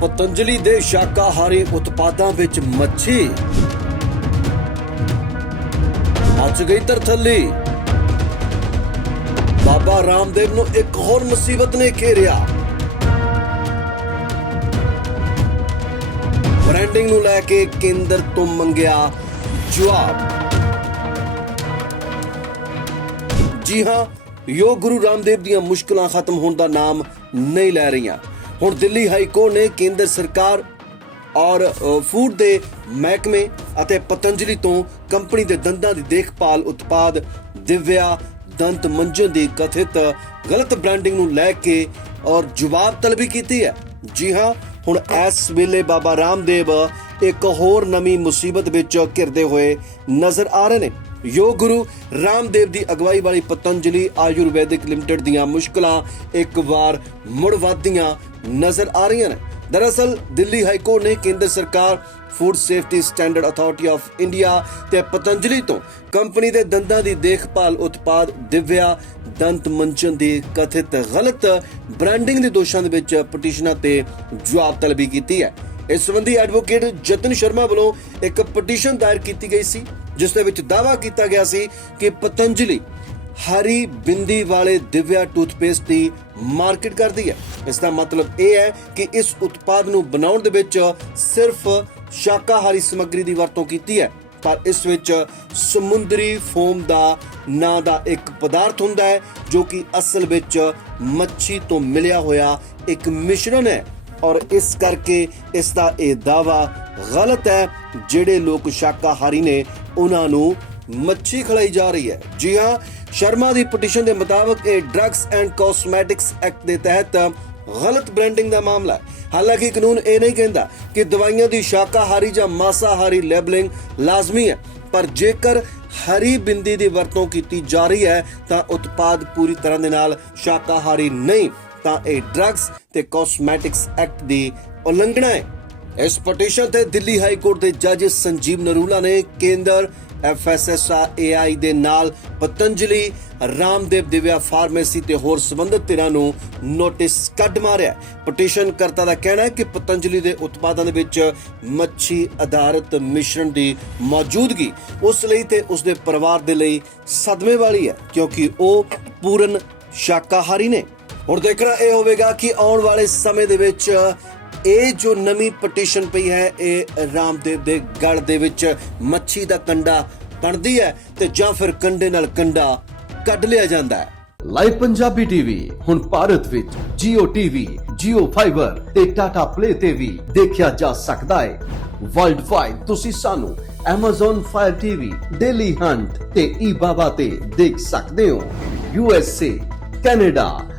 ਪਤੰਜਲੀ ਦੇ ਸ਼ਾਕਾਹਾਰੀ ਉਤਪਾਦਾਂ ਵਿੱਚ ਮੱਛੀ। ਮੱਚ ਗਈ ਤਰਥੱਲੀ। ਬਾਬਾ ਰਾਮਦੇਵ ਨੂੰ ਇੱਕ ਹੋਰ ਮੁਸੀਬਤ ਨੇ ਘੇਰਿਆ। ਬ੍ਰਾਂਡਿੰਗ ਨੂੰ ਲੈ ਕੇ ਕੇਂਦਰ ਤੋਂ ਮੰਗਿਆ ਜਵਾਬ। ਜੀ ਹਾਂ ਯੋਗ ਗੁਰੂ ਰਾਮਦੇਵ ਦੀਆਂ ਮੁਸ਼ਕਲਾਂ ਖਤਮ ਹੋਣ ਦਾ ਨਾਮ ਨਹੀਂ ਲੈ ਰਹੀਆਂ। ਹੁਣ ਦਿੱਲੀ ਹਾਈ ਕੋਰਟ ਨੇ ਕੇਂਦਰ ਸਰਕਾਰ ਔਰ ਫੂਡ ਦੇ ਮਹਿਕਮੇ ਅਤੇ ਪਤੰਜਲੀ ਤੋਂ ਕੰਪਨੀ ਦੇ ਦੰਦਾਂ ਦੀ ਦੇਖਭਾਲ ਉਤਪਾਦ ਦਿਵਿਆ ਦੰਤ ਮੰਜਨ ਦੀ ਕਥਿਤ ਗਲਤ ਬ੍ਰਾਂਡਿੰਗ ਨੂੰ ਲੈ ਕੇ ਔਰ ਜਵਾਬ ਤਲਬੀ ਕੀਤੀ ਹੈ। ਜੀ ਹਾਂ, ਹੁਣ ਇਸ ਵੇਲੇ ਬਾਬਾ ਰਾਮਦੇਵ ਇੱਕ ਹੋਰ ਨਵੀਂ ਮੁਸੀਬਤ ਵਿੱਚ ਘਿਰਦੇ ਹੋਏ ਨਜ਼ਰ ਆ ਰਹੇ ਨੇ। ਯੋਗ ਗੁਰੂ ਰਾਮਦੇਵ ਦੀ ਅਗਵਾਈ ਵਾਲੀ ਪਤੰਜਲੀ ਆਯੁਰਵੈਦਿਕ ਲਿਮਟਿਡ ਦੀਆਂ ਮੁਸ਼ਕਲਾਂ ਇੱਕ ਵਾਰ ਮੁੜ ਵੱਧਦੀਆਂ ਨਜ਼ਰ ਆ ਰਹੀਆਂ ਨੇ। ਦਰਅਸਲ, ਦਿੱਲੀ ਹਾਈ ਕੋਰਟ ਨੇ ਕੇਂਦਰ ਸਰਕਾਰ, food safety standard authority of India ਤੇ ਪਤੰਜਲੀ ਤੋਂ ਕੰਪਨੀ ਦੇ ਦੰਦਾਂ ਦੀ ਦੇਖਭਾਲ ਉਤਪਾਦ ਦਿਵਿਆ ਦੰਤ ਮੰਚਨ ਦੀ ਕਥਿਤ ਗਲਤ ਬ੍ਰਾਂਡਿੰਗ ਦੇ ਦੋਸ਼ਾਂ ਦੇ ਵਿੱਚ ਪਟੀਸ਼ਨਾਂ ਤੇ ਜਵਾਬ ਤਲਬੀ ਕੀਤੀ ਹੈ। ਇਸ ਸੰਬੰਧੀ ਐਡਵੋਕੇਟ ਜਤਨ ਸ਼ਰਮਾ ਵੱਲੋਂ ਇੱਕ ਪਟੀਸ਼ਨ ਦਾਇਰ ਕੀਤੀ ਗਈ ਸੀ, ਜਿਸ ਦੇ ਵਿੱਚ ਦਾਅਵਾ ਕੀਤਾ ਗਿਆ ਸੀ ਕਿ ਪਤੰਜਲੀ ਹਰੀ ਬਿੰਦੀ ਵਾਲੇ ਦਿਵਿਆ ਟੂਥਪੇਸਟ ਦੀ ਮਾਰਕੀਟ ਕਰਦੀ ਹੈ। ਇਸ ਦਾ ਮਤਲਬ ਇਹ ਹੈ ਕਿ ਇਸ ਉਤਪਾਦ ਨੂੰ ਬਣਾਉਣ ਦੇ ਵਿੱਚ ਸਿਰਫ ਸ਼ਾਕਾਹਾਰੀ ਸਮੱਗਰੀ ਦੀ ਵਰਤੋਂ ਕੀਤੀ ਹੈ। ਪਰ ਇਸ ਵਿੱਚ ਸਮੁੰਦਰੀ ਫੋਮ ਦਾ ਨਾਂ ਦਾ ਇੱਕ ਪਦਾਰਥ ਹੁੰਦਾ ਹੈ, ਜੋ ਕਿ ਅਸਲ ਵਿੱਚ ਮੱਛੀ ਤੋਂ ਮਿਲਿਆ ਹੋਇਆ ਇੱਕ ਮਿਸ਼ਰਣ ਹੈ। ਔਰ ਇਸ ਕਰਕੇ ਇਸ ਦਾ ਇਹ ਦਾਵਾ ਗਲਤ ਹੈ, ਜਿਹੜੇ ਲੋਕ ਸ਼ਾਕਾਹਾਰੀ ਨੇ, ਉਹਨਾਂ ਨੂੰ ਮੱਛੀ ਖਲਾਈ ਜਾ ਰਹੀ ਹੈ। ਜੀ ਹਾਂ, ਸ਼ਰਮਾ ਦੀ ਪਟੀਸ਼ਨ ਦੇ ਮੁਤਾਬਕ ਇਹ ਡਰੱਗਸ ਐਂਡ ਕਾਸਮੈਟਿਕਸ ਐਕਟ ਦੇ ਤਹਿਤ ਗਲਤ ਬ੍ਰਾਂਡਿੰਗ ਦਾ ਮਾਮਲਾ ਹੈ। ਹਾਲਾਂਕਿ ਕਾਨੂੰਨ ਇਹ ਨਹੀਂ ਕਹਿੰਦਾ ਕਿ ਦਵਾਈਆਂ ਦੀ ਸ਼ਾਕਾਹਾਰੀ ਜਾਂ ਮਾਸਾਹਾਰੀ ਲੈਬਲਿੰਗ ਲਾਜ਼ਮੀ ਹੈ, ਪਰ ਜੇਕਰ ਹਰੀ ਬਿੰਦੀ ਦੀ ਵਰਤੋਂ ਕੀਤੀ ਜਾ ਰਹੀ ਹੈ, ਤਾਂ ਉਤਪਾਦ ਪੂਰੀ ਤਰ੍ਹਾਂ ਦੇ ਨਾਲ ਸ਼ਾਕਾਹਾਰੀ ਨਹੀਂ ਤਾਂ ਇਹ ਡਰੱਗਸ ਤੇ ਕਾਸਮੈਟਿਕਸ ਐਕਟ ਦੀ ਉਲੰਘਣਾ ਹੈ। ਇਸ ਪਟੀਸ਼ਨ ਤੇ ਦਿੱਲੀ ਹਾਈ ਕੋਰਟ ਦੇ ਜੱਜ ਸੰਜੀਵ ਨਰੂਲਾ ਨੇ ਕੇਂਦਰ FSSAI ਦੇ ਨਾਲ ਪਤੰਜਲੀ, ਰਾਮਦੇਵ ਦਿਵਿਆ ਫਾਰਮੇਸੀ ਤੇ ਹੋਰ ਸੰਬੰਧਿਤ ਧਿਰਾਂ ਨੂੰ ਨੋਟਿਸ ਕੱਢ ਮਾਰਿਆ। ਪਟੀਸ਼ਨ ਕਰਤਾ ਦਾ ਕਹਿਣਾ ਹੈ ਕਿ ਪਤੰਜਲੀ ਦੇ ਉਤਪਾਦਾਂ ਦੇ ਵਿੱਚ ਮੱਛੀ ਆਧਾਰਿਤ ਮਿਸ਼ਰਣ ਦੀ ਮੌਜੂਦਗੀ ਉਸ ਲਈ ਤੇ ਉਸ ਦੇ ਪਰਿਵਾਰ ਦੇ ਲਈ ਸਦਮੇ ਵਾਲੀ ਹੈ, ਕਿਉਂਕਿ ਉਹ ਪੂਰਨ ਸ਼ਾਕਾਹਾਰੀ ਨੇ। ਹੁਣ ਦੇਖਣਾ ਇਹ ਹੋਵੇਗਾ ਕਿ ਆਉਣ ਵਾਲੇ ਸਮੇਂ ਦੇ ਵਿੱਚ ਇਹ ਜੋ ਨਵੀਂ ਪਟੀਸ਼ਨ ਪਈ ਹੈ ਇਹ ਰਾਮਦੇਵ ਦੇ ਗਲ ਦੇ ਵਿੱਚ ਮੱਛੀ ਦਾ ਕੰਡਾ ਬਣਦੀ ਹੈ ਤੇ ਜਾਂ ਫਿਰ ਕੰਡੇ ਨਾਲ ਕੰਡਾ ਕੱਢ ਲਿਆ ਜਾਂਦਾ ਹੈ। ਲਾਈਵ ਪੰਜਾਬੀ ਟੀਵੀ ਹੁਣ ਭਾਰਤ ਵਿੱਚ Jio TV, Jio Fiber ਤੇ Tata Play ਤੇ ਵੀ ਦੇਖਿਆ ਜਾ ਸਕਦਾ ਹੈ। ਵਰਲਡ ਵਾਈਡ ਤੁਸੀਂ ਸਾਨੂੰ Amazon Fire TV, Daily Hunt ਤੇ eBaba ਤੇ ਦੇਖ ਸਕਦੇ ਹੋ। USA, Canada,